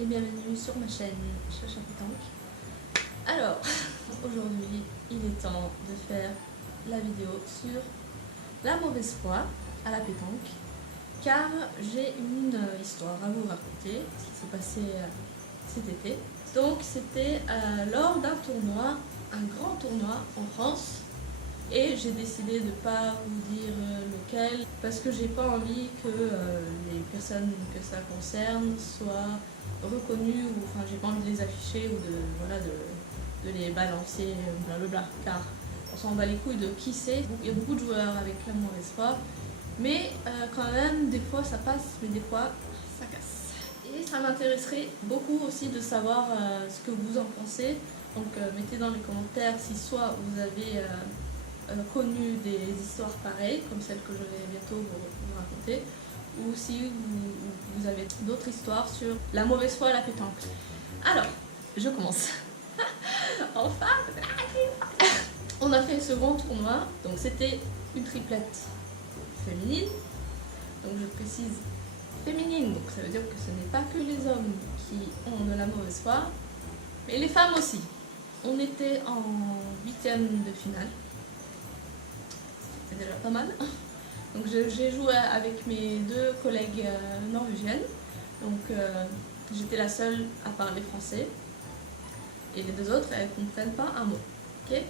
et bienvenue sur ma chaîne Chacha Pétanque. Alors, aujourd'hui, il est temps de faire la vidéo sur la mauvaise foi à la pétanque, car j'ai une histoire à vous raconter, ce qui s'est passé cet été. Donc, c'était lors d'un tournoi, un grand tournoi en France, et j'ai décidé de ne pas vous dire lequel, parce que j'ai pas envie que les personnes que ça concerne soient reconnues, ou enfin j'ai pas envie de les afficher ou de les balancer blablabla, car on s'en bat les couilles de qui c'est. Il y a beaucoup de joueurs avec la mauvaise foi, mais quand même des fois ça passe, mais des fois ça casse. Et ça m'intéresserait beaucoup aussi de savoir ce que vous en pensez, donc mettez dans les commentaires si soit vous avez connu des histoires pareilles, comme celle que je vais bientôt vous raconter, ou si vous avez d'autres histoires sur la mauvaise foi à la pétanque. Alors, je commence. Enfin, on a fait ce grand tournoi, donc c'était une triplette féminine, donc je précise féminine, donc ça veut dire que ce n'est pas que les hommes qui ont de la mauvaise foi, mais les femmes aussi. On était en 8e de finale. C'est déjà pas mal. Donc j'ai joué avec mes deux collègues norvégiennes. Donc j'étais la seule à parler français. Et les deux autres, elles ne comprennent pas un mot. Okay,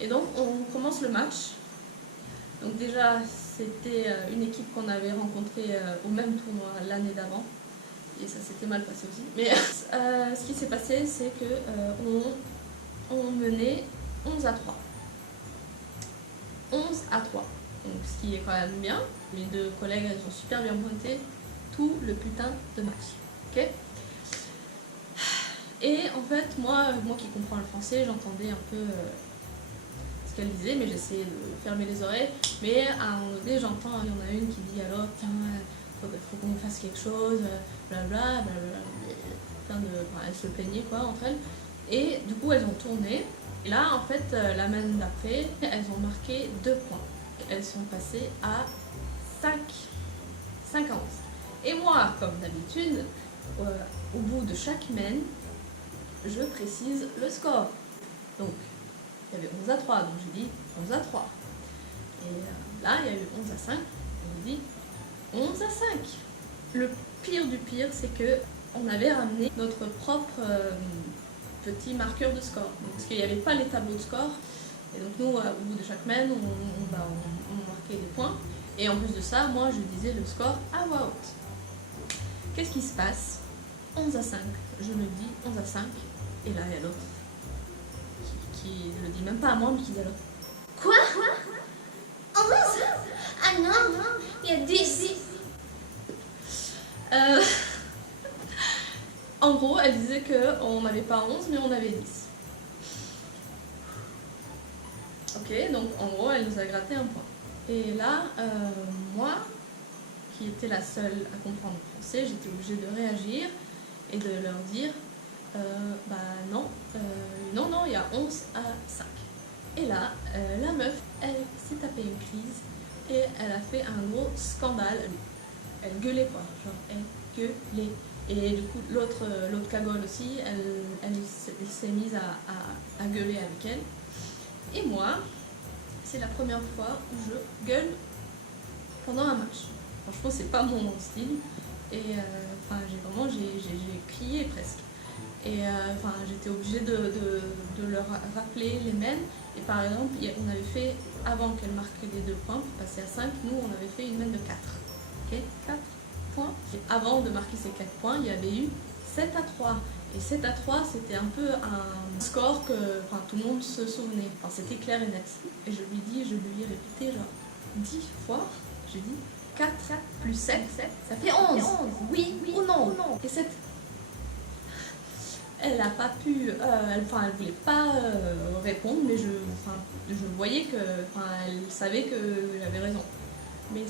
et donc on commence le match. Donc déjà, c'était une équipe qu'on avait rencontrée au même tournoi l'année d'avant. Et ça s'était mal passé aussi. Mais ce qui s'est passé, c'est que on menait 11-3. 11-3, donc ce qui est quand même bien. Mes deux collègues, elles ont super bien pointé tout le putain de match. Ok. Et en fait, moi qui comprends le français, j'entendais un peu ce qu'elle disait, mais j'essayais de fermer les oreilles. Mais à un moment donné, j'entends, il y en a une qui dit alors, tiens, faut qu'on fasse quelque chose, blabla, elles se plaignaient quoi entre elles. Et du coup, elles ont tourné. Et là, en fait, la semaine d'après, elles ont marqué 2 points. Elles sont passées à 5 à 11. Et moi, comme d'habitude, au bout de chaque main, je précise le score. Donc, il y avait 11-3, donc j'ai dit 11-3. Et là, il y a eu 11-5, et j'ai dit 11-5. Le pire du pire, c'est que on avait ramené notre propre petit marqueur de score. Donc, parce qu'il n'y avait pas les tableaux de score. Et donc nous, au bout de chaque main, on marquait des points. Et en plus de ça, moi, je disais le score à voix haute. Qu'est-ce qui se passe? 11-5. Je me dis 11-5. Et là, il y a l'autre qui ne le dit même pas à moi, mais qui dit à l'autre. Quoi? 11? Ah non, il y a 10. En gros, elle disait qu'on n'avait pas 11, mais on avait 10. Ok, donc en gros, elle nous a gratté un point. Et là, moi, qui étais la seule à comprendre le français, j'étais obligée de réagir et de leur dire non, non, il y a 11-5. Et là, la meuf, elle s'est tapée une crise et elle a fait un gros scandale. Elle gueulait quoi, genre elle gueulait. Et du coup, l'autre cagole aussi, elle s'est mise à gueuler avec elle. Et moi, c'est la première fois où je gueule pendant un match. Franchement, c'est pas mon style. Et j'ai crié presque. Et j'étais obligée de leur rappeler les mêmes. Et par exemple, on avait fait, avant qu'elle marque les 2 points, pour passer à 5, nous on avait fait une main de 4. Ok, 4 points. Et avant de marquer ces 4 points, il y avait eu 7-3. Et 7-3, c'était un peu un score que tout le monde se souvenait. Enfin, c'était clair et net. Et je lui ai répété genre 10 fois. J'ai dit 4 plus 7, ça fait 11. Oui ou non? Et cette... Elle n'a pas pu, elle voulait pas répondre, mais je voyais que, elle savait que j'avais raison. Mais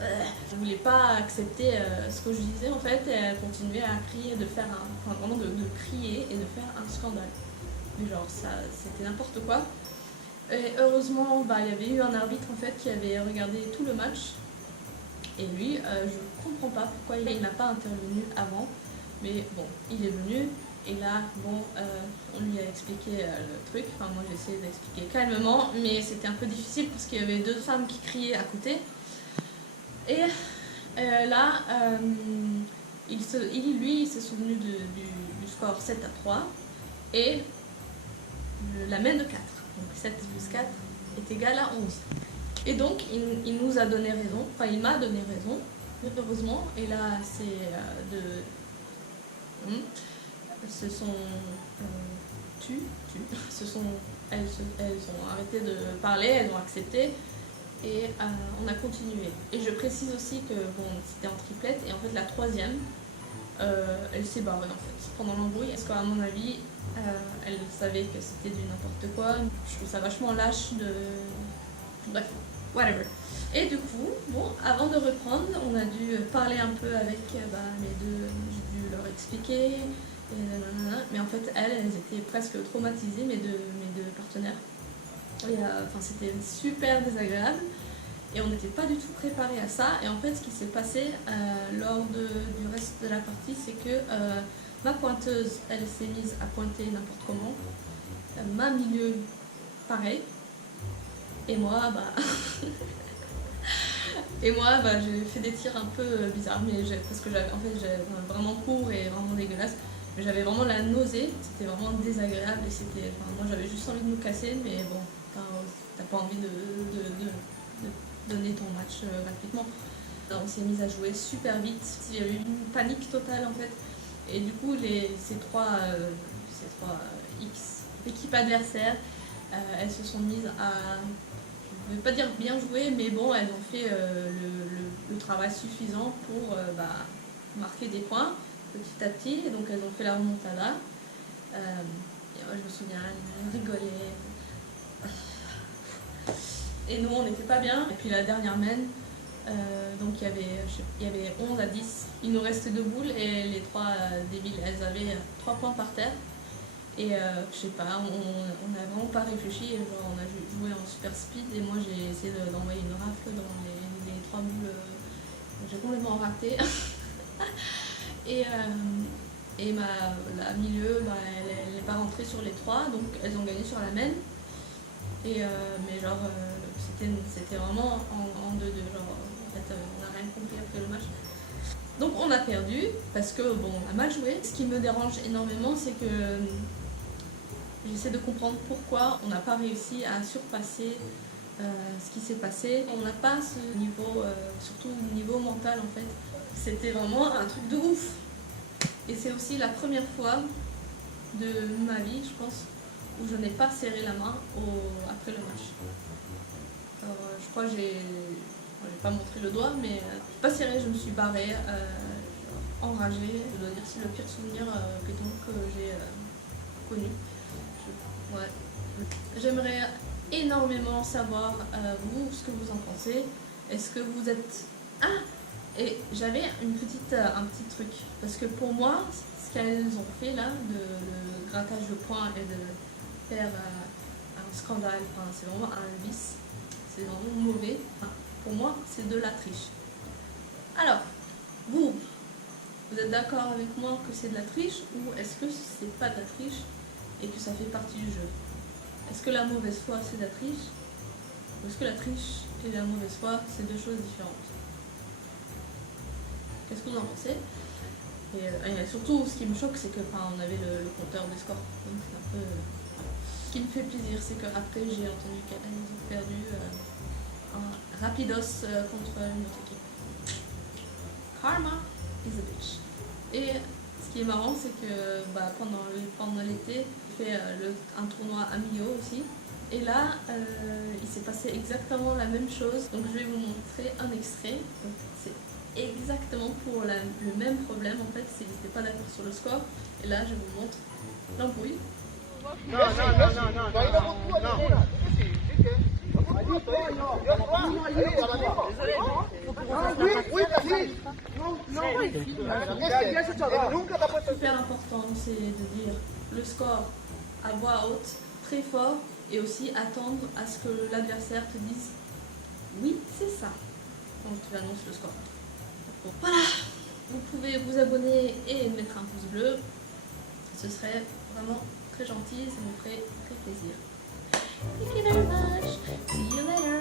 elle voulait pas accepter ce que je disais en fait, et elle continuait à crier, vraiment de crier et de faire un scandale. Mais genre ça, c'était n'importe quoi. Et heureusement, il y avait eu un arbitre en fait qui avait regardé tout le match Et lui, je comprends pas pourquoi il n'a pas intervenu avant. Mais bon, il est venu. Et là, bon, on lui a expliqué le truc. Enfin, moi, j'ai essayé d'expliquer calmement. Mais c'était un peu difficile parce qu'il y avait deux femmes qui criaient à côté. Et là, lui, il s'est souvenu du score 7-3 et la main de 4. Donc 7 plus 4 est égal à 11. Et donc, il nous a donné raison, enfin, il m'a donné raison, heureusement. Et là, c'est ce sont. Elles ont arrêté de parler, elles ont accepté. Et on a continué. Et je précise aussi que bon, c'était en triplette et en fait la troisième, elle s'est barrée en fait pendant l'embrouille. Parce qu'à mon avis, elle savait que c'était du n'importe quoi. Je trouve ça vachement lâche de... Bref, whatever. Et du coup, bon, avant de reprendre, on a dû parler un peu avec les deux. J'ai dû leur expliquer. Mais en fait, elles étaient presque traumatisées, mes deux partenaires. C'était super désagréable et on n'était pas du tout préparé à ça. Et en fait, ce qui s'est passé lors du reste de la partie, c'est que ma pointeuse, elle s'est mise à pointer n'importe comment. Ma milieu, pareil. Et moi, j'ai fait des tirs un peu bizarres, parce que j'avais vraiment court et vraiment dégueulasse. Mais j'avais vraiment la nausée, c'était vraiment désagréable et moi j'avais juste envie de me casser, mais bon, t'as pas envie de donner ton match gratuitement. On s'est mis à jouer super vite, il y a eu une panique totale en fait. Et du coup, ces trois équipes adversaires, elles se sont mises à, je ne vais pas dire bien jouer, mais bon, elles ont fait le travail suffisant pour marquer des points petit à petit. Et donc elles ont fait la remontada. Je me souviens, elles rigolaient. Et nous, on n'était pas bien. Et puis la dernière main, donc il y avait 11 à 10. Il nous restait 2 boules et les 3 débiles, elles avaient 3 points par terre. Et je sais pas, on n'a vraiment pas réfléchi. On a joué en super speed et moi j'ai essayé d'envoyer une rafle dans les 3 boules. J'ai complètement raté. Et la milieu, elle n'est pas rentrée sur les 3, donc elles ont gagné sur la main. Mais c'était vraiment en 2-2. En fait, on n'a rien compris après le match. Donc on a perdu parce que bon, on a mal joué. Ce qui me dérange énormément, c'est que j'essaie de comprendre pourquoi on n'a pas réussi à surpasser ce qui s'est passé. On n'a pas ce niveau, surtout au niveau mental en fait. C'était vraiment un truc de ouf. Et c'est aussi la première fois de ma vie, je pense, où je n'ai pas serré la main après le match. Alors, je crois que j'ai pas montré le doigt, mais je n'ai pas serré, je me suis barrée, enragée. Je dois dire que c'est le pire souvenir que j'ai connu. J'aimerais énormément savoir, vous, ce que vous en pensez. Est-ce que vous êtes... Ah! Et j'avais un petit truc, parce que pour moi, ce qu'elles ont fait là, le grattage de points et de faire un scandale, c'est vraiment un vice, c'est vraiment mauvais. Pour moi, c'est de la triche. Alors, vous êtes d'accord avec moi que c'est de la triche, ou est-ce que c'est pas de la triche et que ça fait partie du jeu? Est-ce que la mauvaise foi c'est de la triche, ou est-ce que la triche et la mauvaise foi c'est deux choses différentes? Qu'est-ce que vous en pensez? Et surtout, ce qui me choque, c'est que on avait le compteur des scores. Donc c'est un peu... Ce qui me fait plaisir, c'est qu'après, j'ai entendu qu'elles ont perdu un rapidos contre une autre équipe. Karma is a bitch. Et ce qui est marrant, c'est que pendant l'été, j'ai fait un tournoi à Millau aussi. Et là, il s'est passé exactement la même chose. Donc je vais vous montrer un extrait. Donc, c'est exactement pour le même problème en fait, c'est qu'ils n'étaient pas d'accord sur le score. Et là, je vous montre l'embrouille. Super important, c'est de dire le score à voix haute, très fort, et aussi attendre à ce que l'adversaire te dise oui, c'est ça. quand tu annonces le score. Bon, voilà, vous pouvez vous abonner et mettre un pouce bleu. Ce serait vraiment très gentil, ça me ferait très plaisir. Thank you very much. See you later.